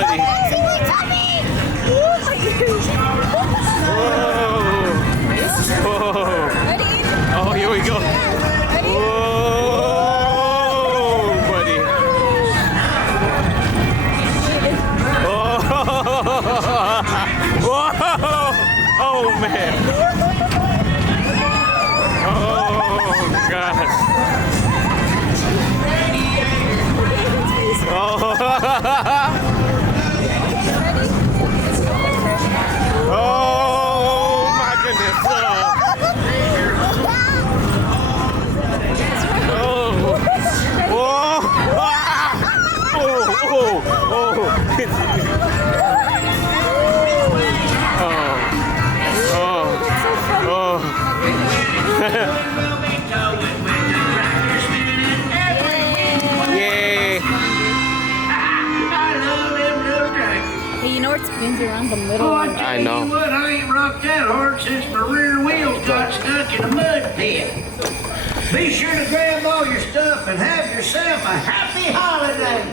buddy. Whoa. Oh, here we go. Whoa, buddy. Whoa. Oh, man. Oh, gosh. Oh. Oh, my goodness. Yay! Hey, you know it spins around the middle. Oh, I know. What, I ain't rocked that hard since my rear wheels got stuck in a mud pit. Be sure to grab all your stuff and have yourself a happy holiday.